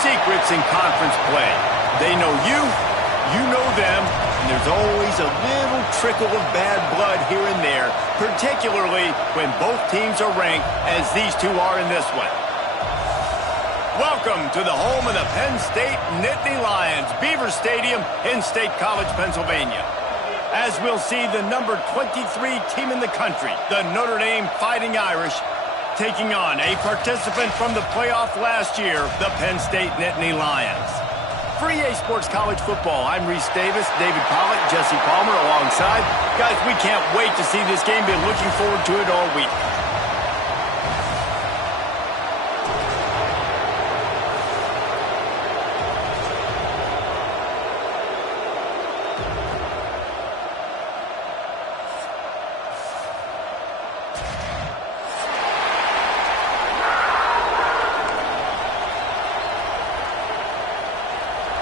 secrets in conference play. They know you, you know them, and there's always a little trickle of bad blood here and there, particularly when both teams are ranked as these two are in this one. Welcome to the home of the Penn State Nittany Lions, Beaver Stadium in State College, Pennsylvania. As we'll see the number 23 team in the country, the Notre Dame Fighting Irish, taking on a participant from the playoff last year, the Penn State Nittany Lions. For EA Sports College Football, I'm Reese Davis, David Pollack, Jesse Palmer alongside. Guys, we can't wait to see this game. Been looking forward to it all week.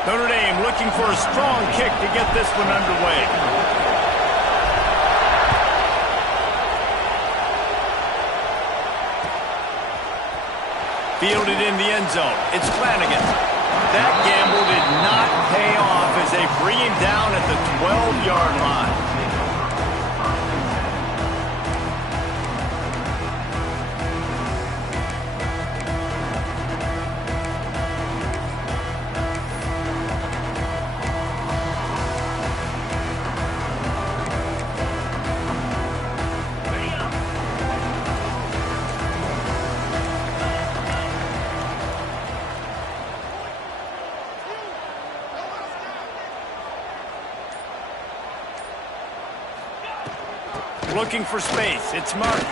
Notre Dame looking for a strong kick to get this one underway. Fielded in the end zone. It's Flanagan. That gamble did not pay off as they bring him down at the 12-yard line. Looking for space. It's Martin.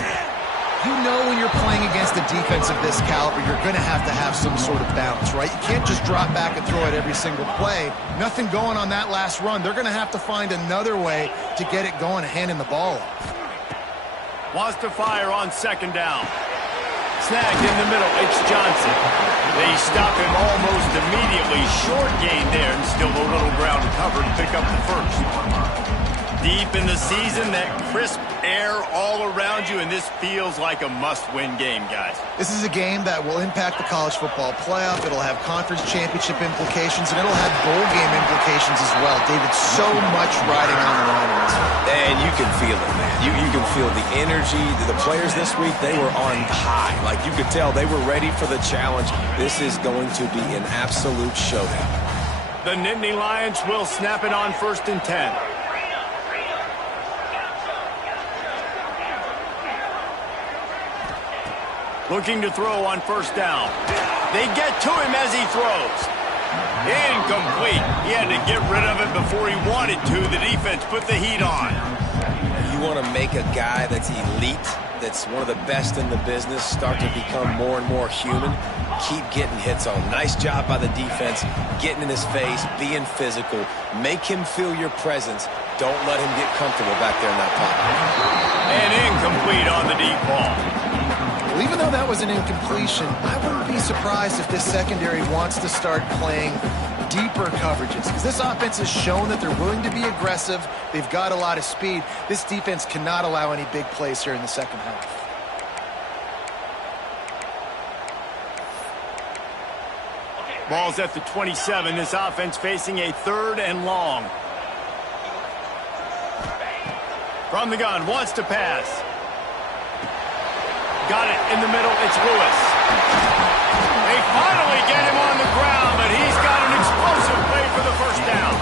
You know when you're playing against a defense of this caliber, you're going to have some sort of balance, right? You can't just drop back and throw it every single play. Nothing going on that last run. They're going to have to find another way to get it going, handing the ball off. Wants to fire on second down. Snagged in the middle. It's Johnson. They stop him almost immediately. Short gain there, and still a little ground to cover to pick up the first. Deep in the season, that crisp air all around you, and this feels like a must-win game, guys. This is a game that will impact the college football playoff. It'll have conference championship implications, and it'll have bowl game implications as well. David, so much riding on the line in this one. And you can feel it, man. You can feel the energy. The players this week, they were on high. Like, you could tell they were ready for the challenge. This is going to be an absolute showdown. The Nittany Lions will snap it on 1st and 10. Looking to throw on 1st down. They get to him as he throws. Incomplete. He had to get rid of it before he wanted to. The defense put the heat on. You want to make a guy that's elite, that's one of the best in the business, start to become more and more human. Keep getting hits on. Nice job by the defense, getting in his face, being physical. Make him feel your presence. Don't let him get comfortable back there in that pocket. And incomplete on the deep ball. Well, even though that was an incompletion, I wouldn't be surprised if this secondary wants to start playing deeper coverages, because this offense has shown that they're willing to be aggressive. They've got a lot of speed. This defense cannot allow any big plays here in the second half. Ball's at the 27. This offense facing a 3rd and long. From the gun, wants to pass. Got it in the middle. It's Lewis. They finally get him on the ground, but he's got an explosive play for the 1st down.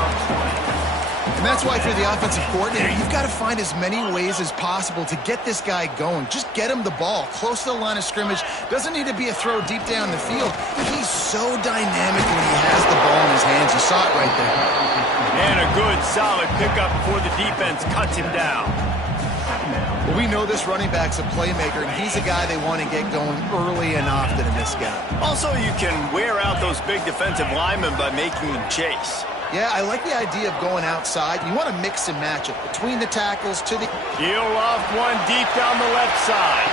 And that's why, if you're the offensive coordinator, you've got to find as many ways as possible to get this guy going. Just get him the ball close to the line of scrimmage. Doesn't need to be a throw deep down the field. He's so dynamic when he has the ball in his hands. You saw it right there. And a good, solid pickup before the defense cuts him down. Well, we know this running back's a playmaker, and he's a guy they want to get going early and often in this game. Also, you can wear out those big defensive linemen by making them chase. Yeah, I like the idea of going outside. You want to mix and match it between the tackles to the... Peel off one deep down the left side.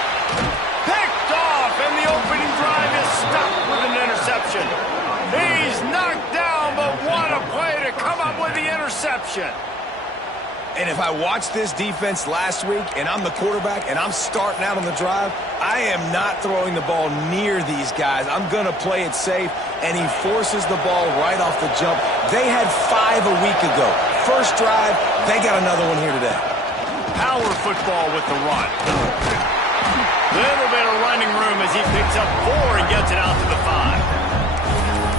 Picked off, and the opening drive is stuck with an interception. He's knocked down, but what a play to come up with the interception. And if I watched this defense last week and I'm the quarterback and I'm starting out on the drive, I am not throwing the ball near these guys. I'm going to play it safe, and he forces the ball right off the jump. They had 5 a week ago. First drive, they got another one here today. Power football with the run. Little bit of running room as he picks up 4 and gets it out to the 5.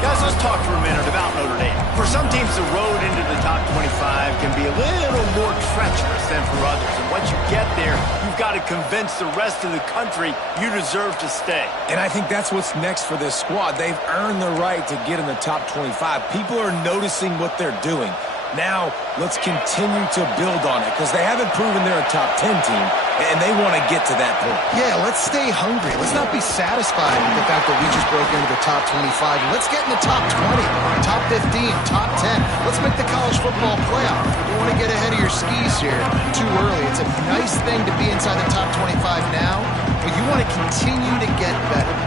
Guys, let's talk for a minute about Notre Dame. For some teams, the road into the top 25 can be a little more treacherous than for others. And once you get there, you've got to convince the rest of the country you deserve to stay. And I think that's what's next for this squad. They've earned the right to get in the top 25. People are noticing what they're doing. Now, let's continue to build on it because they haven't proven they're a top 10 team, and they want to get to that point. Yeah, let's stay hungry. Let's not be satisfied with the fact that we just broke into the top 25. Let's get in the top 20, top 15, top 10. Let's make the college football playoff. You want to get ahead of your skis here too early. It's a nice thing to be inside the top 25 now, but you want to continue to get better.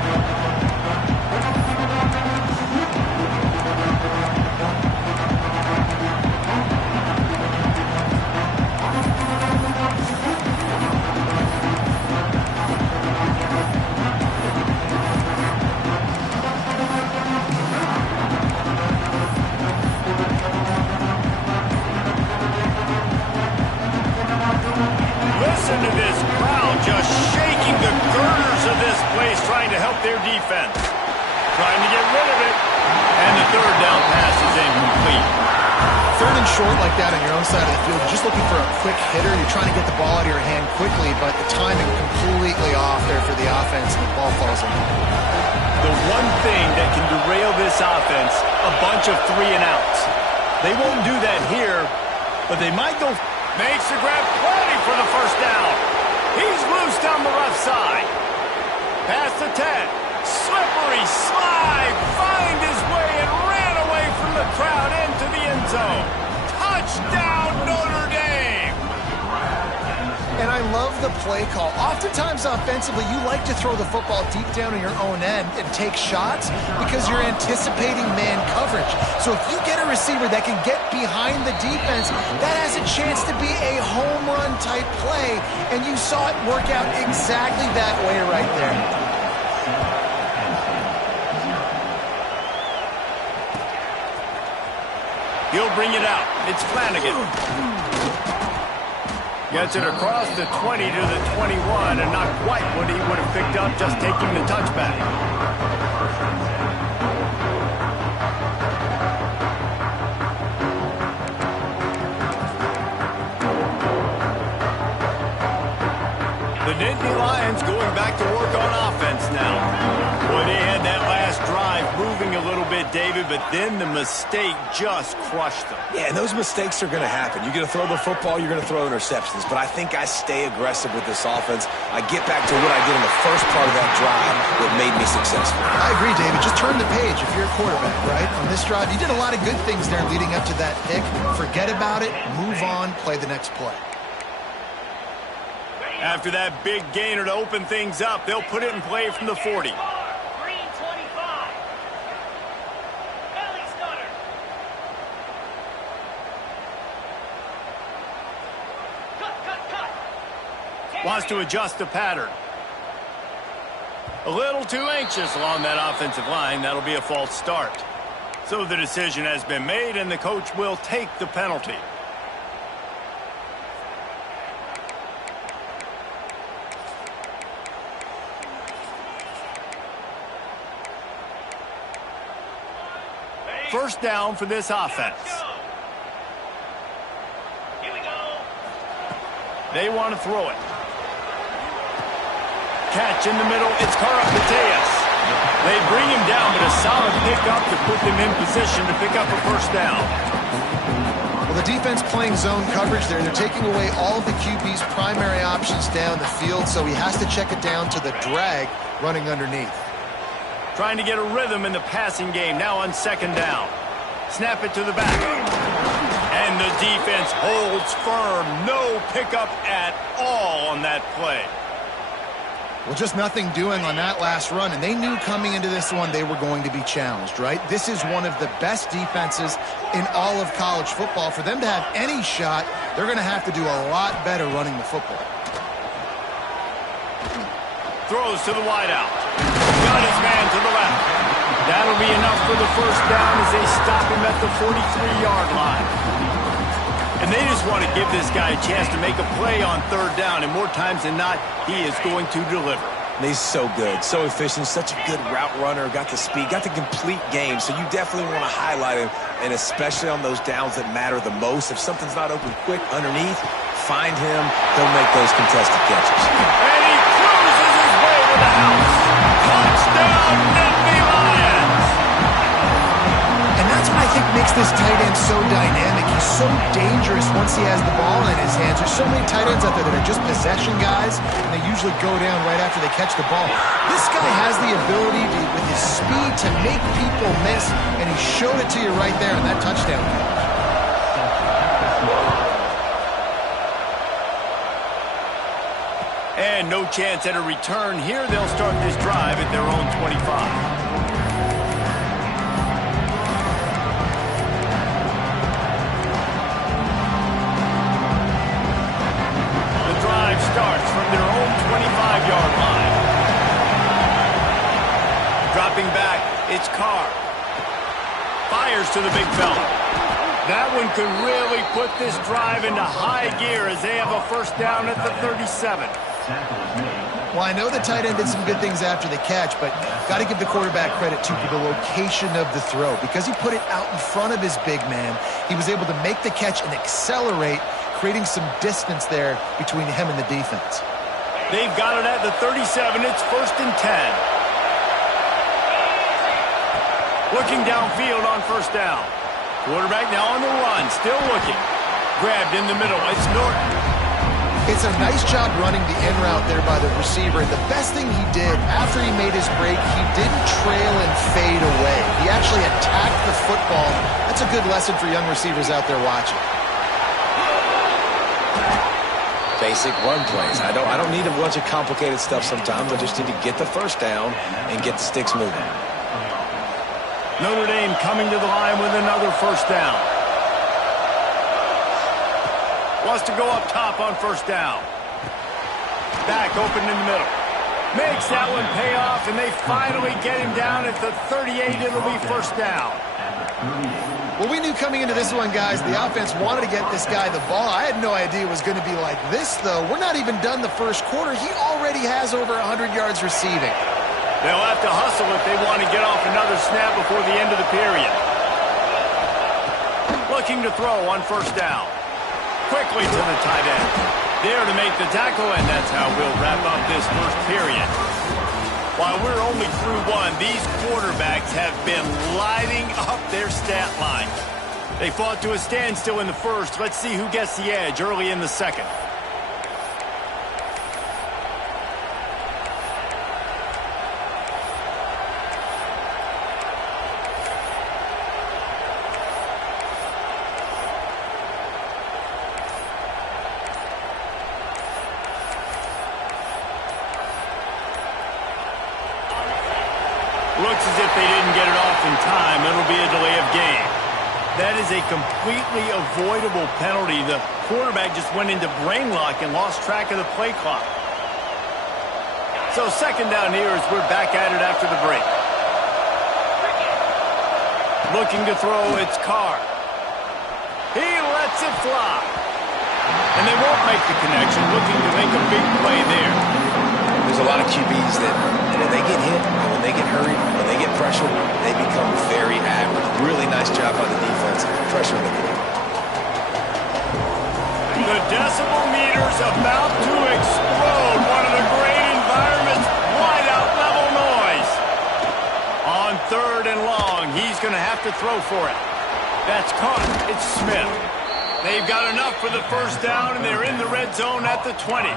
Listen to this crowd just shaking the girders of this place, trying to help their defense. Trying to get rid of it. And the third down pass is incomplete. Third and short like that on your own side of the field, you're just looking for a quick hitter. You're trying to get the ball out of your hand quickly, but the timing completely off there for the offense, and the ball falls in. The one thing that can derail this offense, a bunch of 3 and outs. They won't do that here, but they might go. Makes the grab, plenty for the first down. He's loose down the left side. Past the 10. Slippery slide. Find his way and ran away from the crowd into the end zone. Touchdown, Notre Dame. And I love the play call. Oftentimes offensively, you like to throw the football deep down in your own end and take shots because you're anticipating man coverage. So if you get a receiver that can get behind the defense, that has a chance to be a home run type play. And you saw it work out exactly that way right there. He'll bring it out. It's Flanagan. Gets it across the 20 to the 21, and not quite what he would have picked up just taking the touchback. The Nittany Lions going back to work on offense now. Boy, they had that last drive moving a little bit, David, but then the mistake just crushed them. Yeah, and those mistakes are going to happen. You're going to throw the football, you're going to throw interceptions. But I think I stay aggressive with this offense. I get back to what I did in the first part of that drive that made me successful. I agree, David. Just turn the page if you're a quarterback, right? On this drive, you did a lot of good things there leading up to that pick. Forget about it, move on, play the next play. After that big gainer to open things up, they'll put it in play from the 40. Wants to adjust the pattern. A little too anxious along that offensive line. That'll be a false start. So the decision has been made, and the coach will take the penalty. First down for this offense. Here we go. They want to throw it. Catch in the middle. It's Karapateas. They bring him down, but a solid pickup to put them in position to pick up a first down. Well, the defense playing zone coverage there. They're taking away all of the QB's primary options down the field, so he has to check it down to the drag running underneath. Trying to get a rhythm in the passing game, now on second down. Snap it to the back. And the defense holds firm. No pickup at all on that play. Well, just nothing doing on that last run, and they knew coming into this one they were going to be challenged, right? This is one of the best defenses in all of college football. For them to have any shot, they're going to have to do a lot better running the football. Throws to the wideout. Got his man to the left. That'll be enough for the first down as they stop him at the 43-yard line. And they just want to give this guy a chance to make a play on third down, and more times than not, he is going to deliver. And he's so good, so efficient, such a good route runner, got the speed, got the complete game, so you definitely want to highlight him, and especially on those downs that matter the most. If something's not open quick underneath, find him, he'll make those contested catches. And he cruises his way to the house. Touchdown, Nittany Lions! And that's what I think makes this tight end so dynamic. He's so dangerous once he has the ball in his hands. There's so many tight ends out there that are just possession guys, and they usually go down right after they catch the ball. This guy has the ability to, with his speed, to make people miss, and he showed it to you right there in that touchdown catch. And no chance at a return here. They'll start this drive at their own 25. Starts from their own 25-yard line. Dropping back, it's Carr. Fires to the big fella. That one could really put this drive into high gear as they have a first down at the 37. Well, I know the tight end did some good things after the catch, but got to give the quarterback credit, too, for the location of the throw. Because he put it out in front of his big man, he was able to make the catch and accelerate, creating some distance there between him and the defense. They've got it at the 37. It's 1st and 10. Looking downfield on first down. Quarterback now on the run, still looking. Grabbed in the middle. It's Norton. It's a nice job running the in route there by the receiver. And the best thing he did after he made his break, he didn't trail and fade away. He actually attacked the football. That's a good lesson for young receivers out there watching. Basic run plays. I don't need a bunch of complicated stuff sometimes. I just need to get the first down and get the sticks moving. Notre Dame coming to the line with another first down. Wants to go up top on first down. Back open in the middle. Makes that one pay off, and they finally get him down at the 38. It'll be first down. Well, we knew coming into this one, guys, the offense wanted to get this guy the ball. I had no idea it was going to be like this, though. We're not even done the first quarter. He already has over 100 yards receiving. They'll have to hustle if they want to get off another snap before the end of the period. Looking to throw on first down. Quickly to the tight end. There to make the tackle, and that's how we'll wrap up this first period. While we're only through one, these quarterbacks have been lighting up their stat line. They fought to a standstill in the first. Let's see who gets the edge early in the second. Looks as if they didn't get it off in time. It'll be a delay of game. That is a completely avoidable penalty. The quarterback just went into brain lock and lost track of the play clock. So second down here as we're back at it after the break. Looking to throw, it's Carr. He lets it fly. And they won't make the connection, looking to make a big play there. There's a lot of QBs that when they get hit, and when they get hurried, when they get pressured, they become very average. Really nice job by the defense, pressuring the quarterback. The decibel meter's about to explode. One of the great environments, wide-out level noise. On third and long, he's going to have to throw for it. That's caught. It's Smith. They've got enough for the first down, and they're in the red zone at the 20.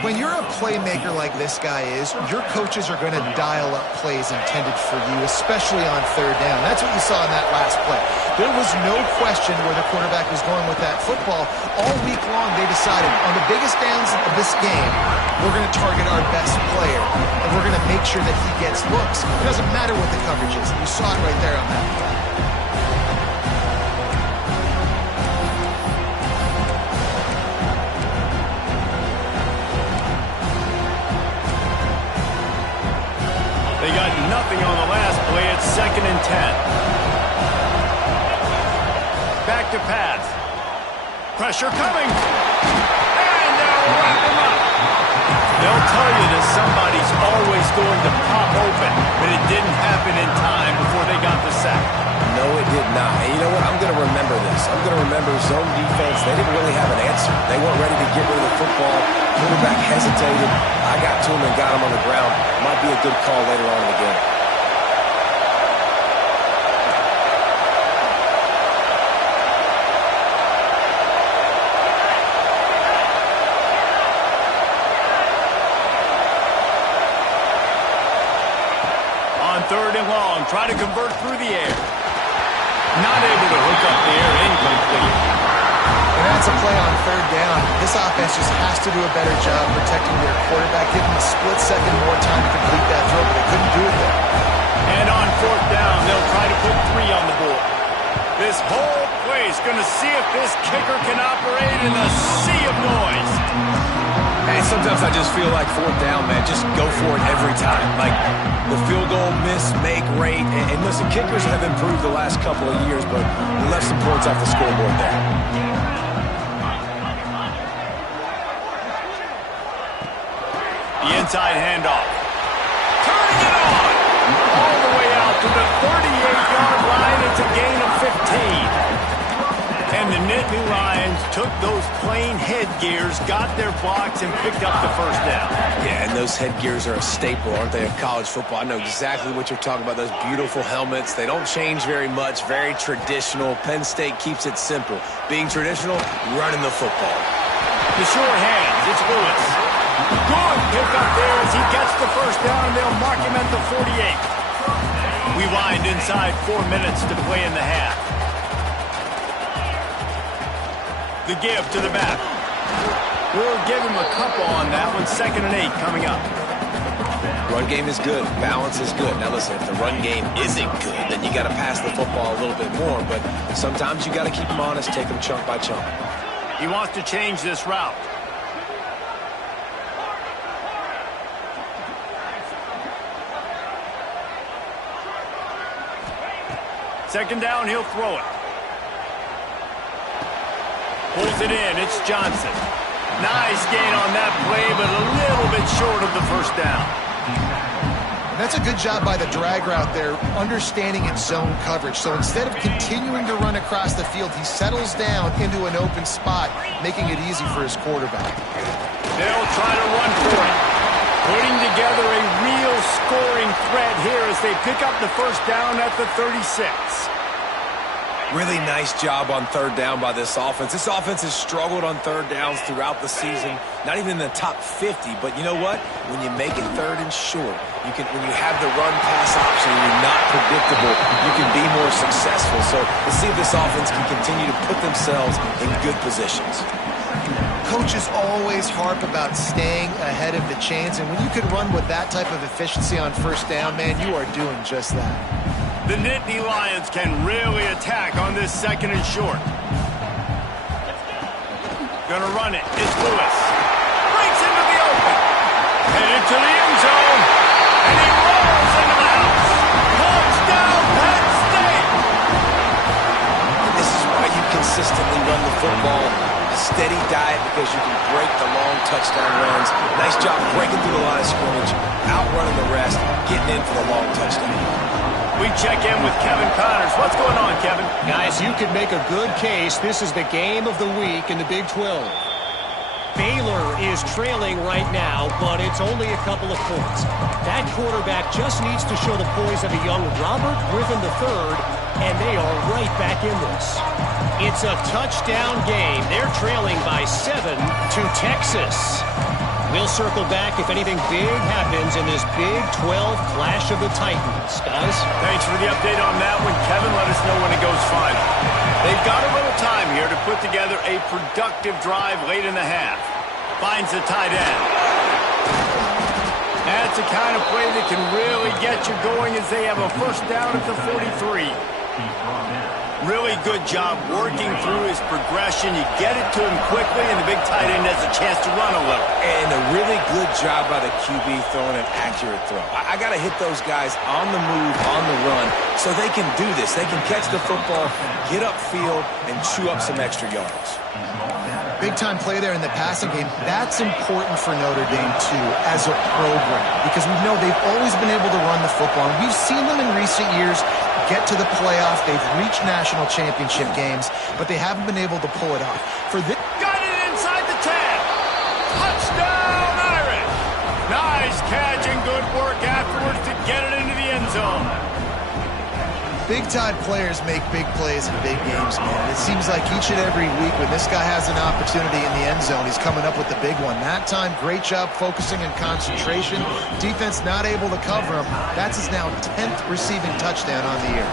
When you're a playmaker like this guy is, your coaches are going to dial up plays intended for you, especially on third down. That's what you saw in that last play. There was no question where the quarterback was going with that football. All week long, they decided, on the biggest downs of this game, we're going to target our best player, and we're going to make sure that he gets looks. It doesn't matter what the coverage is. You saw it right there on that play. They got nothing on the last play. It's 2nd and 10. Back to pass. Pressure coming. And they'll wrap him up. They'll tell you that somebody's always going to pop open, but it didn't happen in time before they got the sack. No, it did not. And you know what? I'm going to remember this. I'm going to remember zone defense. They didn't really have an answer. They weren't ready to get rid of the football. Quarterback hesitated. I got to him and got him on the ground. Might be a good call later on in the game. On 3rd and long, try to convert through the air. Not able to hook up the air, incomplete. And that's a play on 3rd down. This offense just has to do a better job protecting their quarterback, giving him a split second more time to complete that throw, but they couldn't do it there. And on 4th down, they'll try to put 3 on the board. This whole place going to see if this kicker can operate in a sea of noise. Hey, sometimes I just feel like 4th down, man. Just go for it every time. Like the field goal miss, make rate. And listen, kickers have improved the last couple of years, but we left some points off the scoreboard there. The inside handoff. Turning it on. All the way out to the 38-yard line. It's a gain of 15. And the Nittany Lions took those plain headgears, got their blocks, and picked up the 1st down. Yeah, and those headgears are a staple, aren't they, of college football? I know exactly what you're talking about, those beautiful helmets. They don't change very much, very traditional. Penn State keeps it simple. Being traditional, running the football. The sure hands, it's Lewis. Good pick up there as he gets the 1st down, and they'll mark him at the 48. We wind inside 4 minutes to play in the half. The give to the back. We'll give him a couple on that one. 2nd and 8 coming up. Run game is good. Balance is good. Now listen, if the run game isn't good, then you got to pass the football a little bit more. But sometimes you got to keep them honest, take them chunk by chunk. He wants to change this route. Second down, he'll throw it. Pulls it in. It's Johnson. Nice gain on that play, but a little bit short of the 1st down. And that's a good job by the drag route there, understanding its zone coverage. So instead of continuing to run across the field, he settles down into an open spot, making it easy for his quarterback. They'll try to run for it. Putting together a real scoring threat here as they pick up the 1st down at the 36. Really nice job on 3rd down by this offense. This offense has struggled on 3rd downs throughout the season. Not even in the top 50, but you know what? When you make it 3rd and short, when you have the run-pass option and you're not predictable, you can be more successful. So let's see if this offense can continue to put themselves in good positions. Coaches always harp about staying ahead of the chains, and when you can run with that type of efficiency on 1st down, man, you are doing just that. The Nittany Lions can really attack on this 2nd and short. Gonna run it. It's Lewis. Breaks into the open. Headed to the end zone. And he rolls into the house. Touchdown, Penn State! And this is why you consistently run the football. A steady diet because you can break the long touchdown runs. Nice job breaking through the line of scrimmage, outrunning the rest, getting in for the long touchdown. We check in with Kevin Connors. What's going on, Kevin? Guys, you could make a good case. This is the game of the week in the Big 12. Baylor is trailing right now, but it's only a couple of points. That quarterback just needs to show the poise of a young Robert Griffin III, and they are right back in this. It's a touchdown game. They're trailing by 7 to Texas. We'll circle back if anything big happens in this Big 12 Clash of the Titans. Guys? Thanks for the update on that one, Kevin. Let us know when it goes final. They've got a little time here to put together a productive drive late in the half. Finds the tight end. That's the kind of play that can really get you going as they have a first down at the 43. Really good job working through his progression. You get it to him quickly, and the big tight end has a chance to run a little. And a really good job by the QB throwing an accurate throw. I got to hit those guys on the move, on the run, so they can do this. They can catch the football, get upfield, and chew up some extra yards. Big-time play there in the passing game. That's important for Notre Dame, too, as a program, because we know they've always been able to run the football. And we've seen them in recent years get to the playoff. They've reached national championship games, but they haven't been able to pull it off. Got it inside the 10. Touchdown, Irish. Nice catch and good work afterwards to get it into the end zone. Big-time players make big plays in big games, man. It seems like each and every week when this guy has an opportunity in the end zone, he's coming up with the big one. That time, great job focusing and concentration. Defense not able to cover him. That's his now 10th receiving touchdown on the year.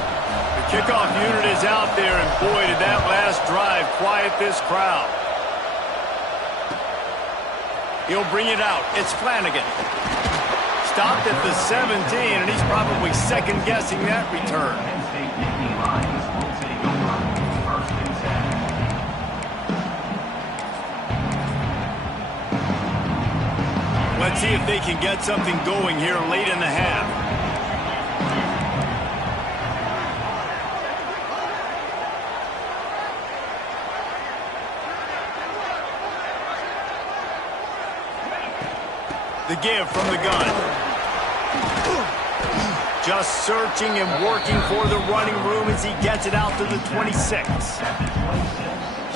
The kickoff unit is out there, and boy, did that last drive quiet this crowd. He'll bring it out. It's Flanagan. Stopped at the 17, and he's probably second-guessing that return. Let's see if they can get something going here late in the half. The give from the gun. Just searching and working for the running room as he gets it out to the 26.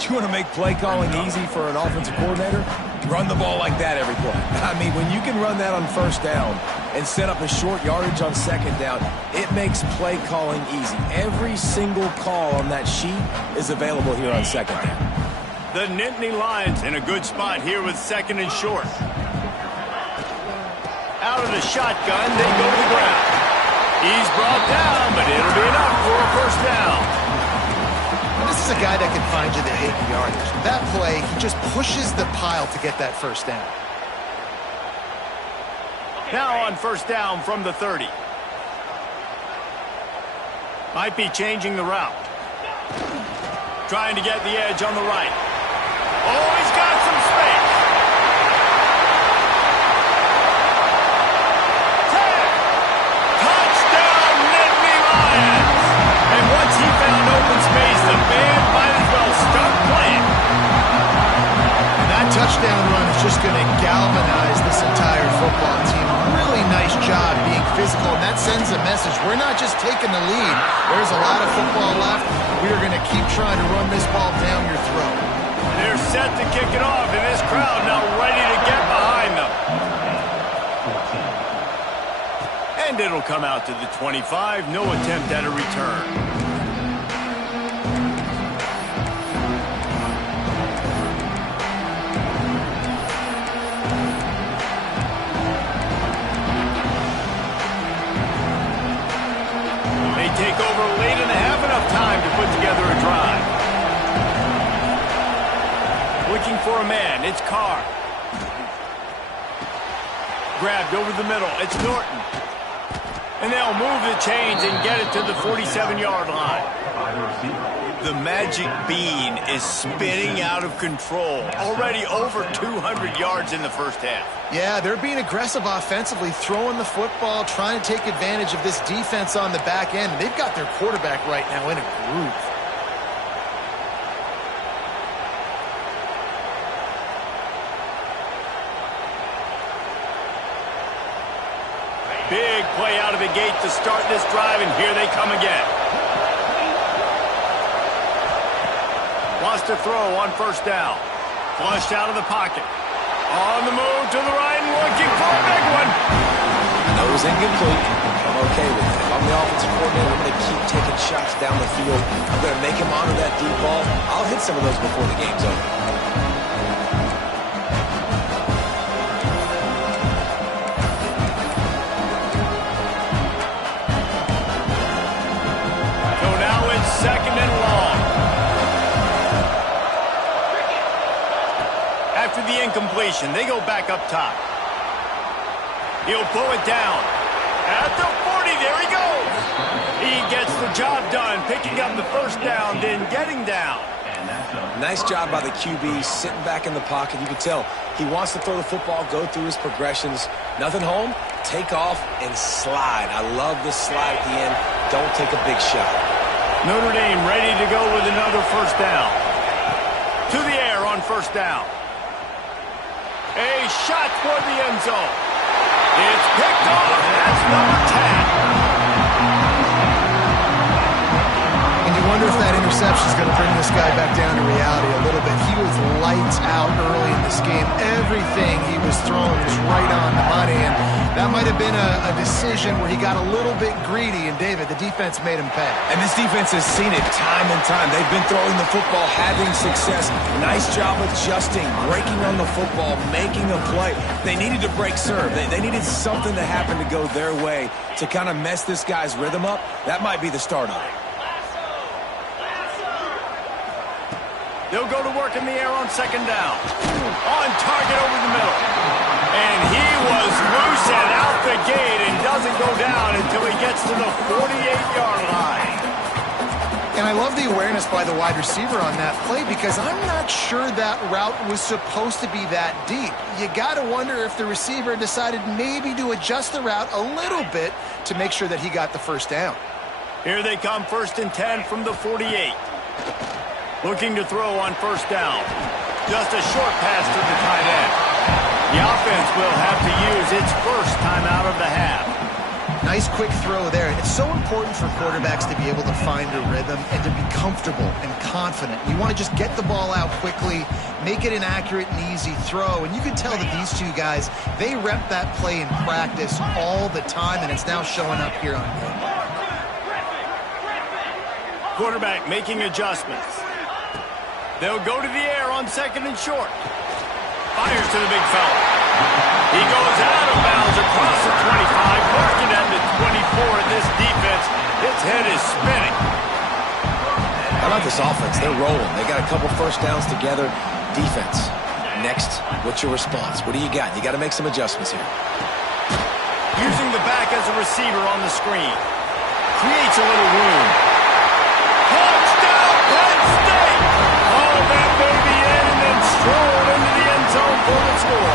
You want to make play calling easy for an offensive coordinator? Run the ball like that every play. I mean, when you can run that on first down and set up a short yardage on second down, it makes play calling easy. Every single call on that sheet is available here on second down. The Nittany Lions in a good spot here with second and short. Out of the shotgun, they go to the ground. He's brought down, but it'll be enough for a first down. This is a guy that can find you the 8 yardage. That play, he just pushes the pile to get that first down. Now on first down from the 30. Might be changing the route. Trying to get the edge on the right. Oh, he's got some space. Once he found open space, the band might as well start playing. And that touchdown run is just going to galvanize this entire football team. Really nice job being physical, and that sends a message. We're not just taking the lead. There's a lot of football left. We are going to keep trying to run this ball down your throat. They're set to kick it off, and this crowd now ready to get behind them. And it'll come out to the 25. No attempt at a return. They take over late in the half, enough time to put together a drive. Looking for a man. It's Carr. Grabbed over the middle. It's Norton. And they'll move the chains and get it to the 47-yard line. The magic bean is spinning out of control. Already over 200 yards in the first half. Yeah, they're being aggressive offensively, throwing the football, trying to take advantage of this defense on the back end. They've got their quarterback right now in a groove. Big play out of the gate to start this drive, and here they come again. Wants to throw on first down. Flushed out of the pocket. On the move to the right and looking for a big one. That was incomplete. I'm okay with it. If I'm the offensive coordinator, I'm going to keep taking shots down the field. I'm going to make him honor that deep ball. I'll hit some of those before the game's over. after the incompletion. They go back up top. He'll pull it down. At the 40, there he goes. He gets the job done, picking up the first down, then getting down. Nice job by the QB, sitting back in the pocket. You can tell he wants to throw the football, go through his progressions. Nothing home, take off, and slide. I love this slide at the end. Don't take a big shot. Notre Dame ready to go with another first down. To the air on first down. A shot toward the end zone. It's picked off. That's number 10. And you wonder if that interception is going to bring this guy back down to reality a little bit. He was lights out early in this game. Everything he was throwing was right on the money, and that might have been a decision where he got a little bit greedy, and David, the defense made him pay. And this defense has seen it time and time. They've been throwing the football, having success. Nice job adjusting, breaking on the football, making a play. They needed to break serve. They needed something to happen to go their way to kind of mess this guy's rhythm up. That might be the start of it. They'll go to work in the air on second down. On target over the middle. And he was loose and out the gate and doesn't go down until he gets to the 48-yard line. And I love the awareness by the wide receiver on that play because I'm not sure that route was supposed to be that deep. You got to wonder if the receiver decided maybe to adjust the route a little bit to make sure that he got the first down. Here they come, first and 10 from the 48. Looking to throw on first down. Just a short pass to the tight end. The offense will have to use its first timeout of the half. Nice quick throw there. And it's so important for quarterbacks to be able to find a rhythm and to be comfortable and confident. You want to just get the ball out quickly, make it an accurate and easy throw. And you can tell that these two guys, they rep that play in practice all the time, and it's now showing up here on game. Quarterback making adjustments. They'll go to the air on second and short. Fires to the big fella. He goes out of bounds across the 25, marking at the 24, and this defense, its head is spinning. How about this offense? They're rolling. They got a couple first downs together. Defense. Next, what's your response? What do you got? You got to make some adjustments here. Using the back as a receiver on the screen. Creates a little room. Touchdown, Penn State! Oh, that baby in and then strolled into the end zone for the score.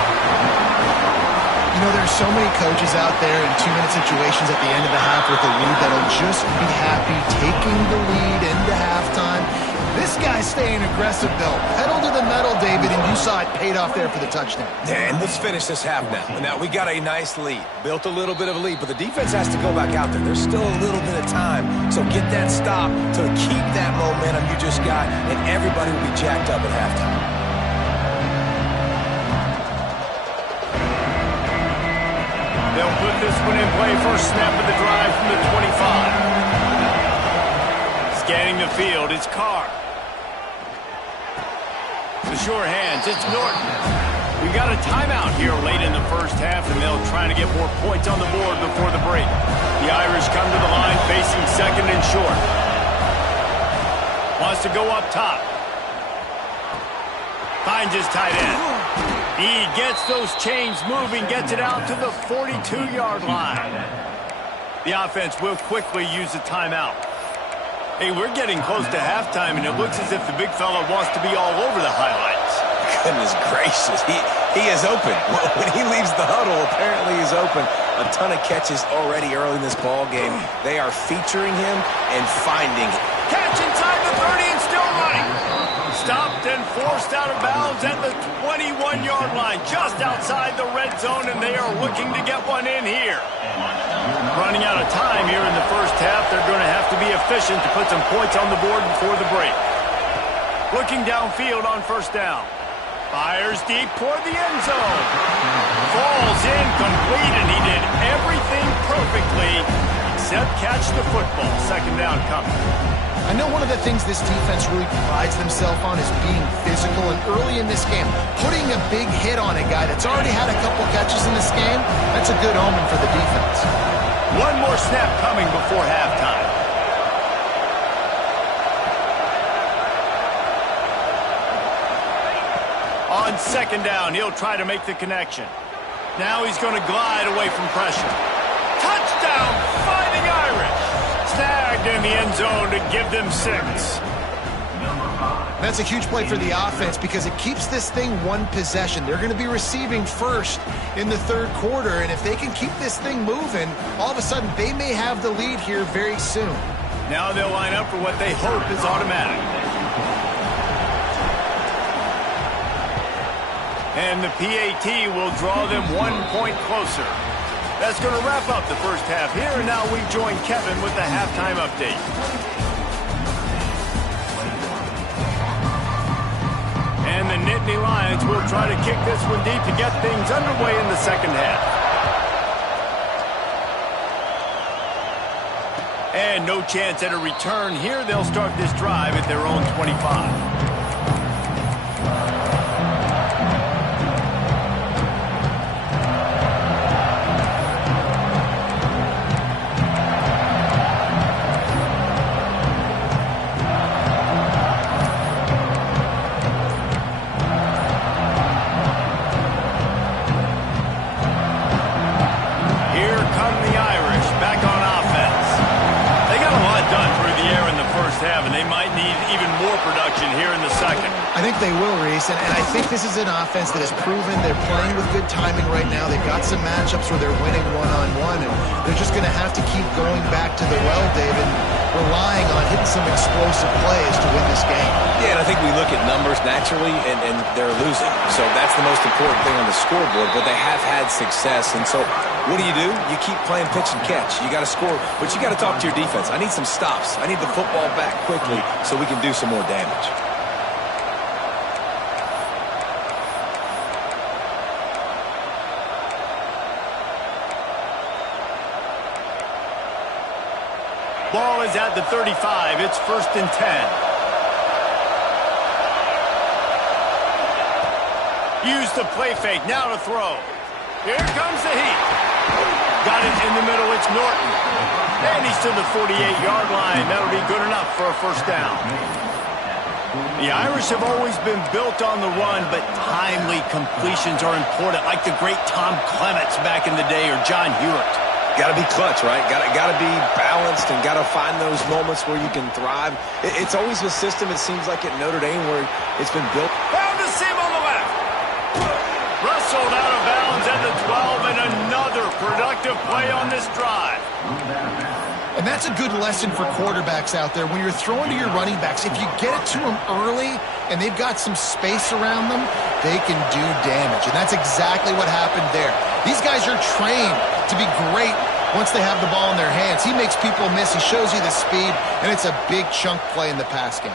You know, there's so many coaches out there in two-minute situations at the end of the half with a lead that'll just be happy taking the lead into halftime. This guy's staying aggressive, though. Pedal to the metal, David, and you saw it paid off there for the touchdown. Yeah, and let's finish this half now. Now, we got a nice lead. Built a little bit of a lead, but the defense has to go back out there. There's still a little bit of time, so get that stop to keep that momentum you just got, and everybody will be jacked up at halftime. They'll put this one in play. First snap of the drive from the 25. Scanning the field, it's Carr. The sure hands, it's Norton. We got a timeout here late in the first half, and they'll try to get more points on the board before the break. The Irish come to the line facing second and short. Wants to go up top. Finds his tight end. He gets those chains moving, gets it out to the 42-yard line. The offense will quickly use the timeout. Hey, we're getting close to halftime, and it looks as if the big fella wants to be all over the highlights. Goodness gracious, he is open. When he leaves the huddle, apparently he's open. A ton of catches already early in this ball game. They are featuring him and finding him. Catch inside the 30 and still running. Stopped and forced out of bounds at the 21-yard line, just outside the red zone, and they are looking to get one in here. Running out of time here in the first half. They're going to have to be efficient to put some points on the board before the break. Looking downfield on first down. Fires deep toward the end zone. Falls in complete, and he did everything perfectly except catch the football. Second down coming. I know one of the things this defense really prides themselves on is being physical, and early in this game, putting a big hit on a guy that's already had a couple catches in this game, that's a good omen for the defense. One more snap coming before halftime. On On second down, he'll try to make the connection. Now he's going to glide away from pressure. Touchdown, Fighting Irish. Snagged in the end zone to give them 6. That's a huge play for the offense because it keeps this thing one possession. They're going to be receiving first in the third quarter, and if they can keep this thing moving, all of a sudden they may have the lead here very soon. Now they'll line up for what they hope is automatic. And the PAT will draw them 1 point closer. That's going to wrap up the first half here, and now we join Kevin with the halftime update. And the Nittany Lions will try to kick this one deep to get things underway in the second half. And no chance at a return here. They'll start this drive at their own 25. I think they will, Reese, and I think this is an offense that has proven they're playing with good timing right now. They've got some matchups where they're winning one-on-one, and they're just going to have to keep going back to the well, David, relying on hitting some explosive plays to win this game. Yeah, and I think we look at numbers naturally, and they're losing. So that's the most important thing on the scoreboard, but they have had success, and so what do? You keep playing pitch and catch. You got to score, but you got to talk to your defense. I need some stops. I need the football back quickly so we can do some more damage. Ball is at the 35. It's 1st and 10. Use the play fake. Now to throw. Here comes the heat. Got it in the middle. It's Norton. And he's to the 48-yard line. That'll be good enough for a first down. The Irish have always been built on the run, but timely completions are important, like the great Tom Clements back in the day or John Hewitt. Got to be clutch, right? Got to be balanced and got to find those moments where you can thrive. It's always a system, it seems like, at Notre Dame where it's been built. Found the seam on the left. Wrestled out of bounds at the 12, and another productive play on this drive. And that's a good lesson for quarterbacks out there. When you're throwing to your running backs, if you get it to them early and they've got some space around them, they can do damage. And that's exactly what happened there. These guys are trained to be great once they have the ball in their hands. He makes people miss. He shows you the speed, and it's a big chunk play in the pass game.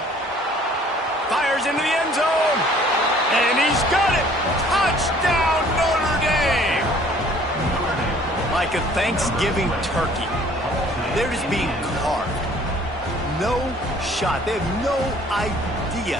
Fires into the end zone, and he's got it. Touchdown, Notre Dame. Like a Thanksgiving turkey. They're just being carved. No shot. They have no idea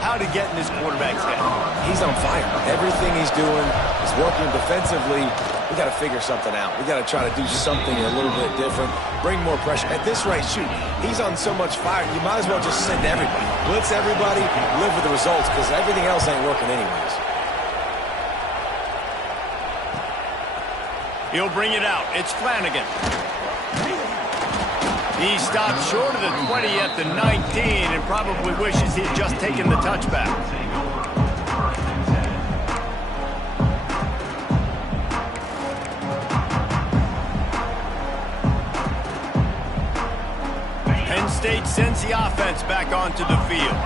how to get in this quarterback's head. He's on fire. Everything he's doing is working defensively. We got to figure something out. We got to try to do something a little bit different. Bring more pressure. At this rate, shoot, he's on so much fire, you might as well just send everybody. Blitz everybody, live with the results, because everything else ain't working anyways. He'll bring it out. It's Flanagan. He stopped short of the 20 at the 19 and probably wishes he had just taken the touchback. Penn State sends the offense back onto the field.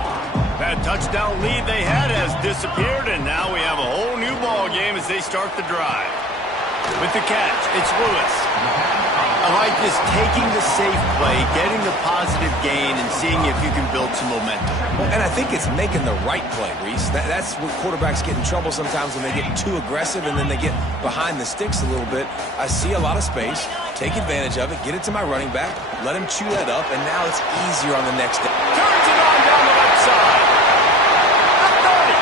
That touchdown lead they had has disappeared, and now we have a whole new ball game as they start the drive. With the catch, it's Lewis. I like this, taking the safe play, getting the positive gain, and seeing if you can build some momentum. And I think it's making the right play, Reese. That's where quarterbacks get in trouble sometimes when they get too aggressive and then they get behind the sticks a little bit. I see a lot of space, take advantage of it, get it to my running back, let him chew that up, and now it's easier on the next day. Turns it on down the left side. The 30.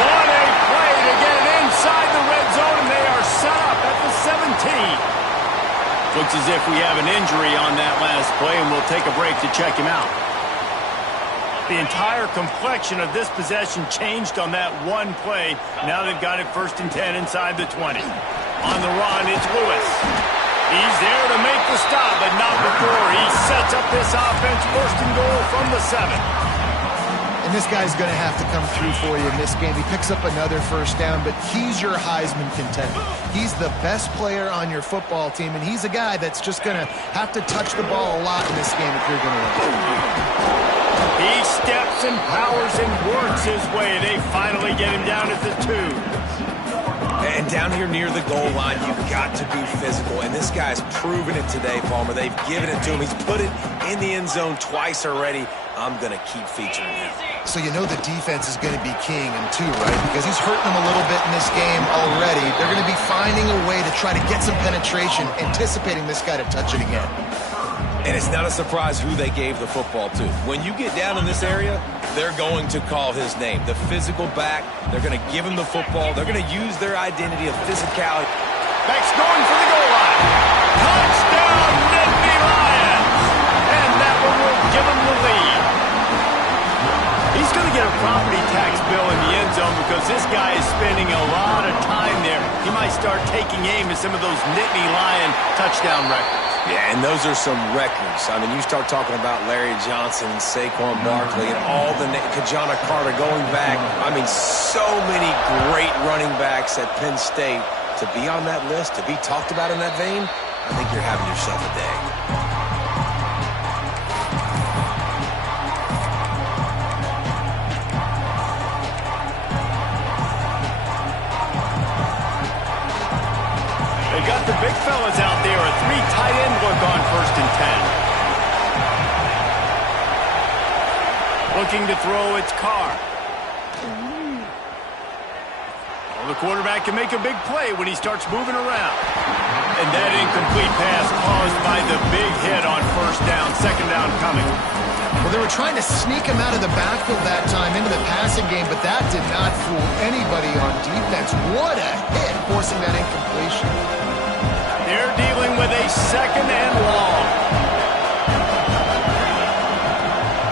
What a play to get it inside the red zone, and they are set up at the 17. Looks as if we have an injury on that last play, and we'll take a break to check him out. The entire complexion of this possession changed on that one play. Now they've got it 1st and 10 inside the 20. On the run, it's Lewis. He's there to make the stop, but not before he sets up this offense 1st and goal from the 7. And this guy's going to have to come through for you in this game. He picks up another 1st down, but he's your Heisman contender. He's the best player on your football team, and he's a guy that's just going to have to touch the ball a lot in this game if you're going to win. He steps and powers and works his way. They finally get him down at the 2. And down here near the goal line, you've got to be physical. And this guy's proven it today, Palmer. They've given it to him. He's put it in the end zone twice already. I'm going to keep featuring him. So you know the defense is going to be keying him too, right? Because he's hurting them a little bit in this game already. They're going to be finding a way to try to get some penetration, anticipating this guy to touch it again. And it's not a surprise who they gave the football to. When you get down in this area, they're going to call his name. The physical back, they're going to give him the football. They're going to use their identity of physicality. Beck's going for the goal line. Touchdown, Nittany Lions! And that one will give him the lead. He's going to get a property tax bill in the end zone because this guy is spending a lot of time there. He might start taking aim at some of those Nittany Lion touchdown records. Yeah, and those are some records. I mean, you start talking about Larry Johnson, Saquon Barkley, and all the Kajana Carter going back. I mean, so many great running backs at Penn State. To be on that list, to be talked about in that vein, I think you're having yourself a day. They got the big fellas out there. A 3 tight end look on 1st and 10. Looking to throw, it's Carr. Well, the quarterback can make a big play when he starts moving around. And that incomplete pass caused by the big hit on 1st down. 2nd down coming. Well, they were trying to sneak him out of the backfield that time into the passing game, but that did not fool anybody on defense. What a hit, forcing that incompletion. They're dealing with a 2nd and long.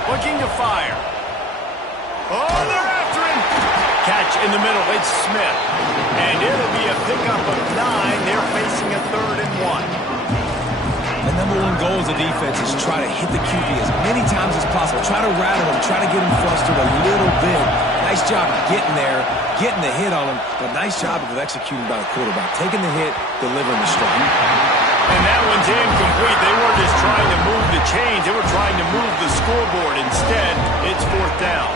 Looking to fire. Oh, they're after him. Catch in the middle. It's Smith. And it'll be a pickup of 9. They're facing a 3rd and 1. The number one goal as a defense is try to hit the QB as many times as possible. Try to rattle him. Try to get him flustered a little bit. Nice job getting there, getting the hit on him, but nice job of executing by the quarterback. Taking the hit, delivering the strike. And that one's incomplete. They weren't just trying to move the chains. They were trying to move the scoreboard. Instead, it's 4th down.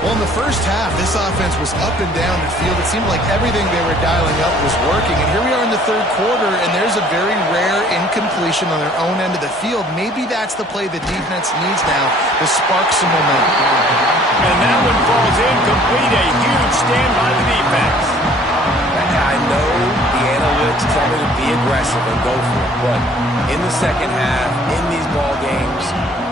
Well, in the first half, this offense was up and down the field. It seemed like everything they were dialing up was working. And here we are in the 3rd quarter, and there's a very rare incompletion on their own end of the field. Maybe that's the play the defense needs now to spark some momentum. And that one falls incomplete. A huge stand by the defense. I know the analytics tell me to be aggressive and go for it, but in the second half, in these ball games,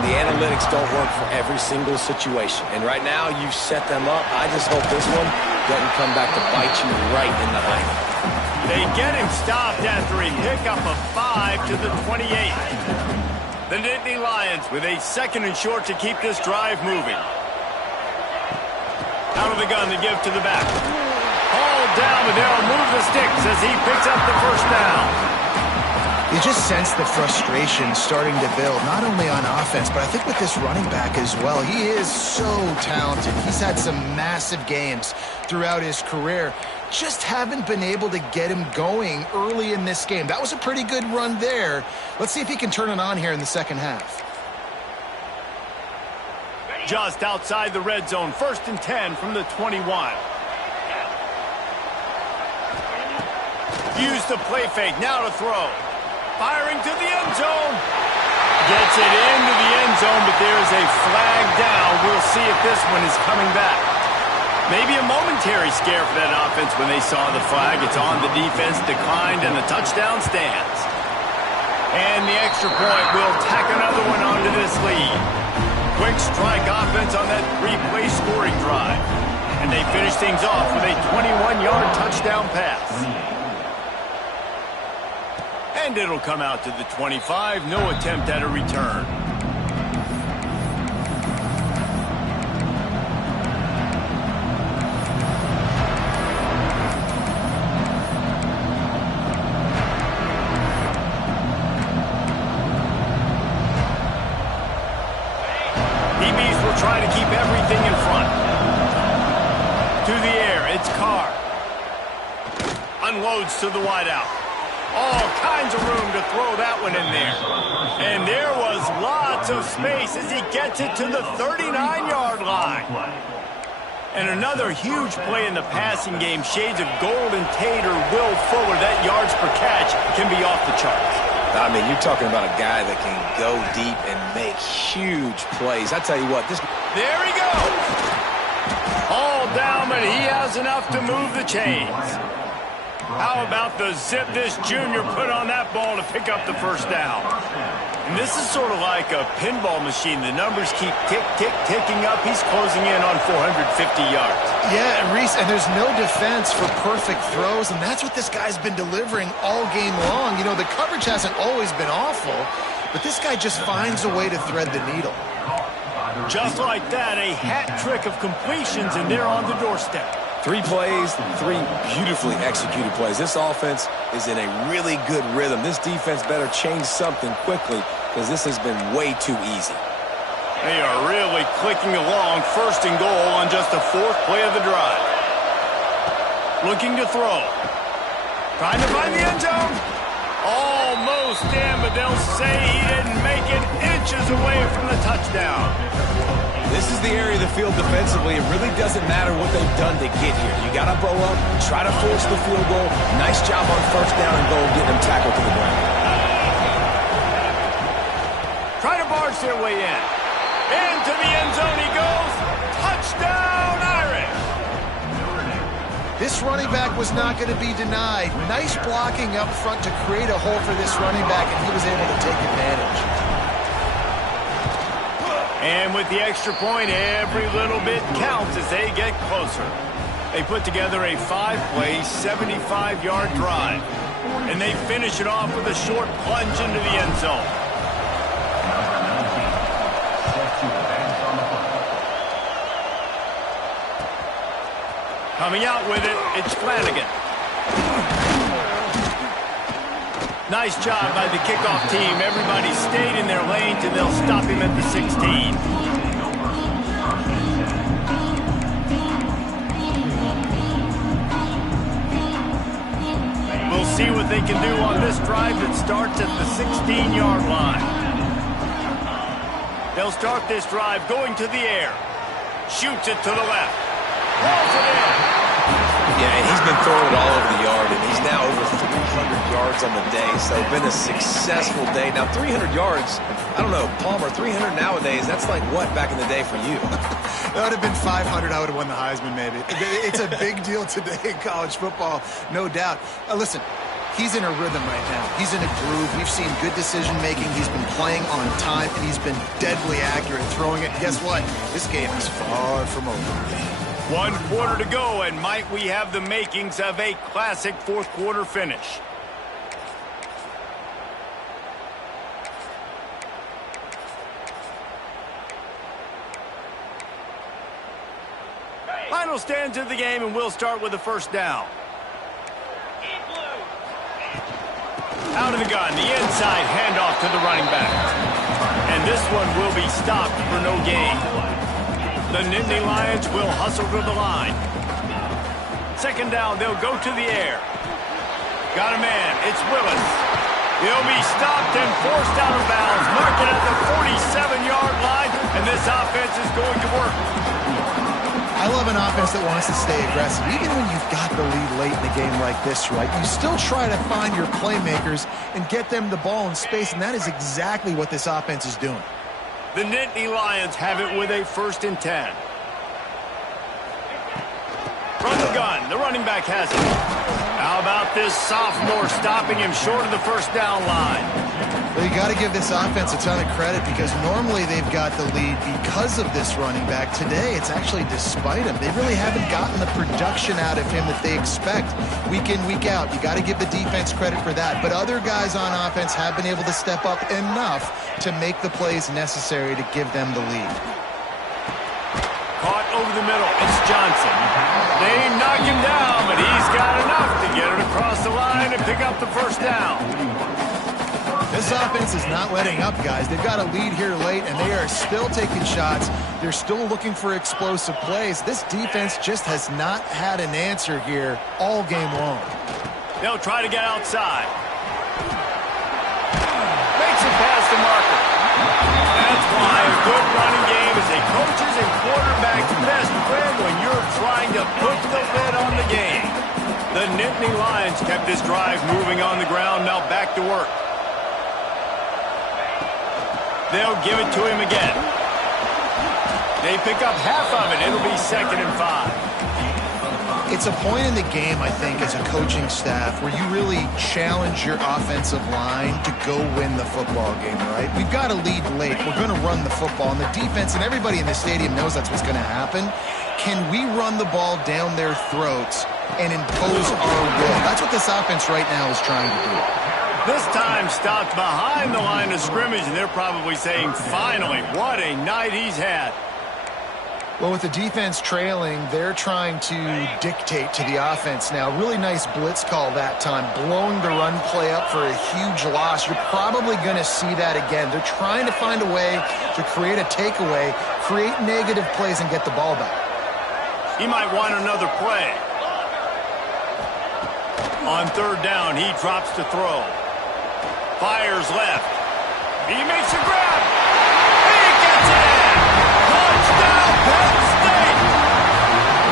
the analytics don't work for every single situation. And right now, you've set them up. I just hope this one doesn't come back to bite you right in the eye. They get him stopped after a pickup of 5 to the 28. The Nittany Lions with a 2nd and short to keep this drive moving. Out of the gun to give to the back. Hauled down, but they'll move the sticks as he picks up the 1st down. You just sense the frustration starting to build, not only on offense, but I think with this running back as well. He is so talented. He's had some massive games throughout his career. Just haven't been able to get him going early in this game. That was a pretty good run there. Let's see if he can turn it on here in the second half. Just outside the red zone, 1st and 10 from the 21. Use the play fake, now to throw. Firing to the end zone. Gets it into the end zone, but there's a flag down. We'll see if this one is coming back. Maybe a momentary scare for that offense when they saw the flag. It's on, the defense declined, and the touchdown stands. And the extra point will tack another one onto this lead. Quick strike offense on that 3-play scoring drive. And they finish things off with a 21-yard touchdown pass. And it'll come out to the 25. No attempt at a return. DBs will try to keep everything in front. To the air, it's Carr. Unloads to the wideout. All kinds of room to throw that one in there. And there was lots of space as he gets it to the 39-yard line. And another huge play in the passing game. Shades of Golden Tate or Will Fuller. That yards per catch can be off the charts. I mean, you're talking about a guy that can go deep and make huge plays. I tell you what, this... There he goes. All down, but he has enough to move the chains. How about the zip this junior put on that ball to pick up the first down? And this is sort of like a pinball machine. The numbers keep tick, tick, ticking up. He's closing in on 450 yards. Yeah, Reese, and there's no defense for perfect throws, and that's what this guy's been delivering all game long. You know, the coverage hasn't always been awful, but this guy just finds a way to thread the needle. Just like that, a hat trick of completions, and they're on the doorstep. 3 plays, 3 beautifully executed plays. This offense is in a really good rhythm. This defense better change something quickly because this has been way too easy. They are really clicking along, first and goal on just the 4th play of the drive. Looking to throw. Trying to find the end zone. Almost in, but they'll say he didn't make it, inches away from the touchdown. This is the area of the field defensively. It really doesn't matter what they've done to get here. You got to bow up, try to force the field goal. Nice job on first down and goal, getting them tackled to the ground. Try to barge their way in. Into the end zone he goes. Touchdown, Irish. This running back was not going to be denied. Nice blocking up front to create a hole for this running back, and he was able to take advantage. And with the extra point, every little bit counts as they get closer. They put together a 5-play, 75-yard drive. And they finish it off with a short plunge into the end zone. Coming out with it, it's Flanagan. Nice job by the kickoff team. Everybody stayed in their lanes, and they'll stop him at the 16. We'll see what they can do on this drive that starts at the 16-yard line. They'll start this drive going to the air. Shoots it to the left. Rolls it in. Yeah, and he's been throwing it all over the yard, and he's now over 300 yards on the day, so it's been a successful day. Now, 300 yards, I don't know, Palmer, 300 nowadays, that's like what back in the day for you? That would have been 500. I would have won the Heisman, maybe. It's a big deal today in college football, no doubt. Listen, he's in a rhythm right now. He's in a groove. We've seen good decision-making. He's been playing on time, and he's been deadly accurate throwing it. Guess what? This game is far from over. 1 quarter to go, and might we have the makings of a classic 4th quarter finish. Final stands of the game, and we'll start with the first down. Out of the gun, the inside handoff to the running back. And this one will be stopped for no gain. The Nittany Lions will hustle to the line. 2nd down, they'll go to the air. Got a man, it's Willis. He'll be stopped and forced out of bounds. Marked it at the 47-yard line, and this offense is going to work. I love an offense that wants to stay aggressive. Even when you've got the lead late in a game like this, right, you still try to find your playmakers and get them the ball in space, and that is exactly what this offense is doing. The Nittany Lions have it with a 1st and 10. From the gun, the running back has it. How about this sophomore stopping him short of the first down line? Well, you got to give this offense a ton of credit because normally they've got the lead because of this running back. Today, it's actually despite him. They really haven't gotten the production out of him that they expect week in, week out. You got to give the defense credit for that. But other guys on offense have been able to step up enough to make the plays necessary to give them the lead. Caught over the middle. It's Johnson. They knock him down, but he's got enough to get it across the line and pick up the first down. This This offense is not letting up, guys. They've got a lead here late, and they are still taking shots. They're still looking for explosive plays. This defense just has not had an answer here all game long. They'll try to get outside. Makes it past the marker. That's why a good running game is a coach's and quarterback's best friend when you're trying to put the lid on the game. The Nittany Lions kept this drive moving on the ground. Now back to work. They'll give it to him again. They pick up half of it. It'll be 2nd and 5. It's a point in the game, I think, as a coaching staff where you really challenge your offensive line to go win the football game, right? We've got a lead late. We're going to run the football. And the defense and everybody in the stadium knows that's what's going to happen. Can we run the ball down their throats and impose our will? That's what this offense right now is trying to do. This time stopped behind the line of scrimmage, and they're probably saying, finally, what a night he's had. Well, with the defense trailing, they're trying to dictate to the offense now. Really nice blitz call that time, blowing the run play up for a huge loss. You're probably going to see that again. They're trying to find a way to create a takeaway, create negative plays, and get the ball back. He might want another play. On 3rd down, he drops to throw. Fires left. He makes a grab. He gets it! Touchdown, Penn State!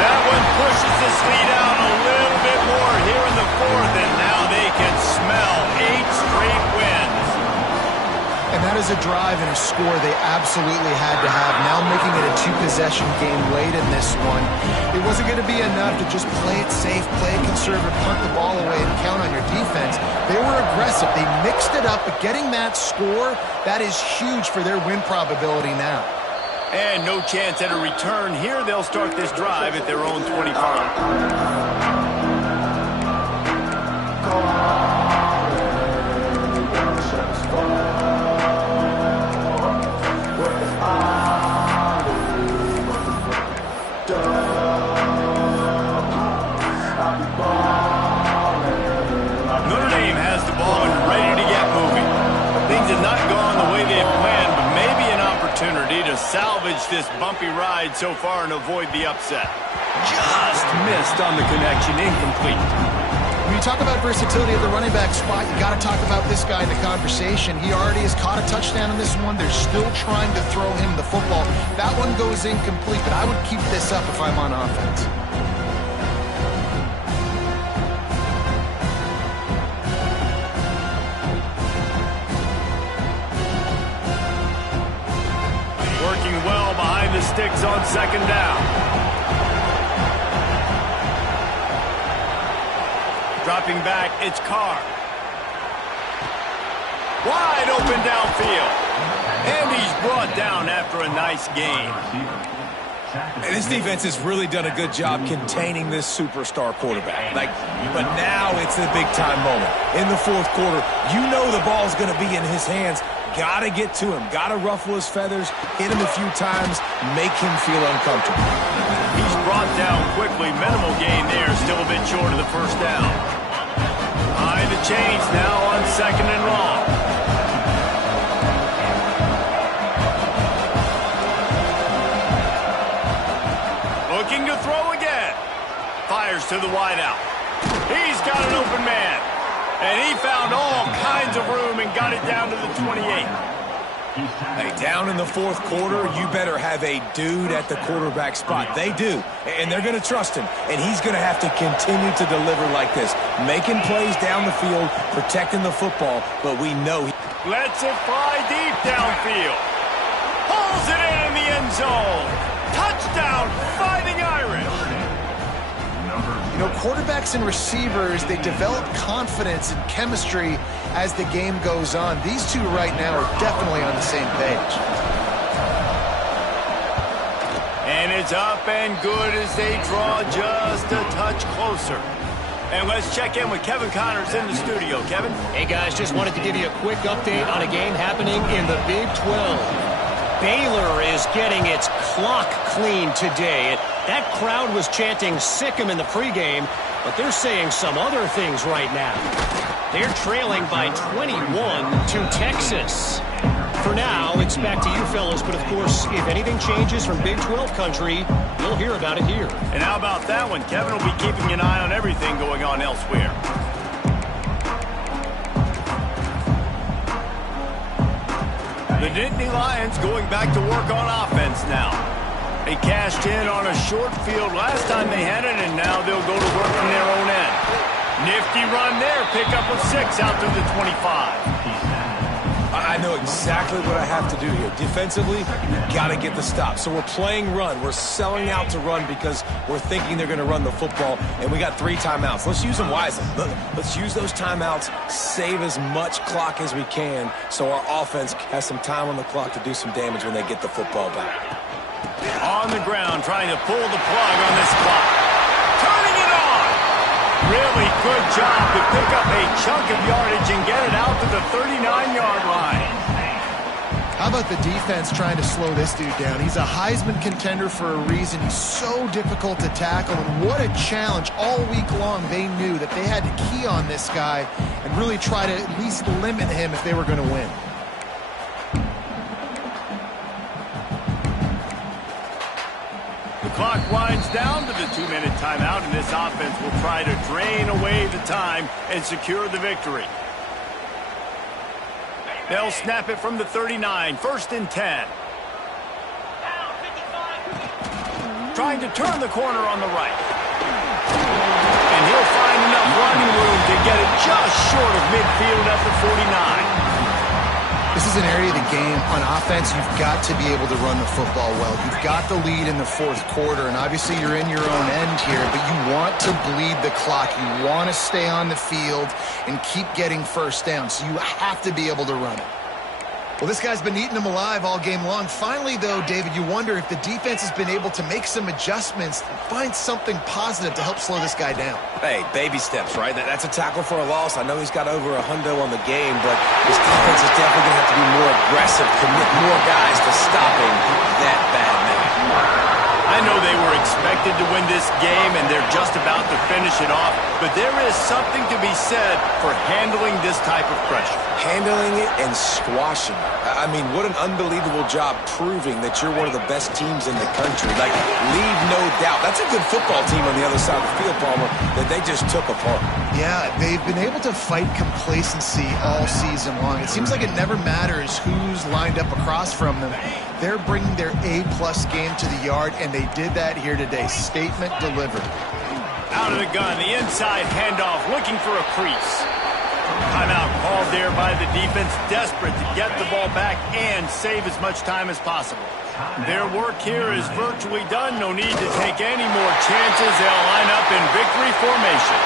That one pushes this lead out a little bit more here in the 4th, and now they can smell 8 straight wins. And that is a drive and a score they absolutely had to have. Now making it a 2-possession game late in this one. It wasn't going to be enough to just play it safe, play it conservative, punt the ball away, and count on your defense. They were aggressive. They mixed it up, but getting that score, that is huge for their win probability now. And no chance at a return here. They'll start this drive at their own 25. Notre Dame has the ball and ready to get moving. Things have not gone the way they had planned, but maybe an opportunity to salvage this bumpy ride so far and avoid the upset. Just missed on the connection, incomplete. When you talk about versatility at the running back spot, you got to talk about this guy in the conversation. He already has caught a touchdown in this one. They're still trying to throw him the football. That one goes incomplete, but I would keep this up if I'm on offense. Working well behind the sticks on 2nd down. Dropping back, it's Carr. Wide open downfield. And he's brought down after a nice game. And this defense has really done a good job containing this superstar quarterback. But now it's the big-time moment. In the 4th quarter, you know the ball's going to be in his hands. Got to get to him. Got to ruffle his feathers, hit him a few times, make him feel uncomfortable. He's brought down quickly. Minimal gain there. Still a bit short of the 1st down. Behind the chains now on 2nd and long. Looking to throw again. Fires to the wideout. He's got an open man. And he found all kinds of room and got it down to the 28. Hey, down in the 4th quarter, you better have a dude at the quarterback spot. They do, and they're going to trust him. And he's going to have to continue to deliver like this, making plays down the field, protecting the football, but we know he lets it fly deep downfield. Pulls it in the end zone. Touchdown, Fighting Irish. You know, quarterbacks and receivers, they develop confidence and chemistry as the game goes on. These two right now are definitely on the same page. And it's up and good as they draw just a touch closer. And let's check in with Kevin Connors in the studio. Kevin? Hey, guys, just wanted to give you a quick update on a game happening in the Big 12. Baylor is getting its clock cleaned today. That crowd was chanting "Sick 'em" in the pregame. But they're saying some other things right now. They're trailing by 21 to Texas. For now, it's back to you fellas, but of course, if anything changes from Big 12 country, you'll hear about it here. And how about that one? Kevin will be keeping an eye on everything going on elsewhere. The Nittany Lions going back to work on offense now. They cashed in on a short field last time they had it, and now they'll go to work from their own end. Nifty run there, pick up of 6 out to the 25. I know exactly what I have to do here. Defensively, we've got to get the stop. So we're playing run. We're selling out to run because we're thinking they're going to run the football, and we got 3 timeouts. Let's use them wisely. Let's use those timeouts, save as much clock as we can so our offense has some time on the clock to do some damage when they get the football back. On the ground, trying to pull the plug on this clock. Turning it on! Really good job to pick up a chunk of yardage and get it out to the 39-yard line. How about the defense trying to slow this dude down? He's a Heisman contender for a reason. He's so difficult to tackle, and what a challenge. All week long, they knew that they had to key on this guy and really try to at least limit him if they were going to win. The clock winds down to the 2-minute timeout, and this offense will try to drain away the time and secure the victory. They'll snap it from the 39, 1st and 10. Trying to turn the corner on the right. And he'll find enough running room to get it just short of midfield at the 49. This is an area of the game. On offense, you've got to be able to run the football well. You've got the lead in the 4th quarter, and obviously you're in your own end here, but you want to bleed the clock. You want to stay on the field and keep getting first down, so you have to be able to run it. Well, this guy's been eating them alive all game long. Finally, though, David, you wonder if the defense has been able to make some adjustments, find something positive to help slow this guy down. Hey, baby steps, right? That's a tackle for a loss. I know he's got over $100 on the game, but his defense is definitely going to have to be more aggressive, commit more guys to stopping that bad man. I know they were expected to win this game, and they're just about to finish it off, but there is something to be said for handling this type of pressure. Handling it and squashing it. I mean, what an unbelievable job proving that you're one of the best teams in the country. Like, leave no doubt. That's a good football team on the other side of the field, Palmer, that they just took apart. Yeah, they've been able to fight complacency all season long. It seems like it never matters who's lined up across from them. They're bringing their A-plus game to the yard, and they did that here today. Statement delivered. Out of the gun, the inside handoff, looking for a crease. Timeout called there by the defense, desperate to get the ball back and save as much time as possible. Their work here is virtually done. No need to take any more chances. They'll line up in victory formation.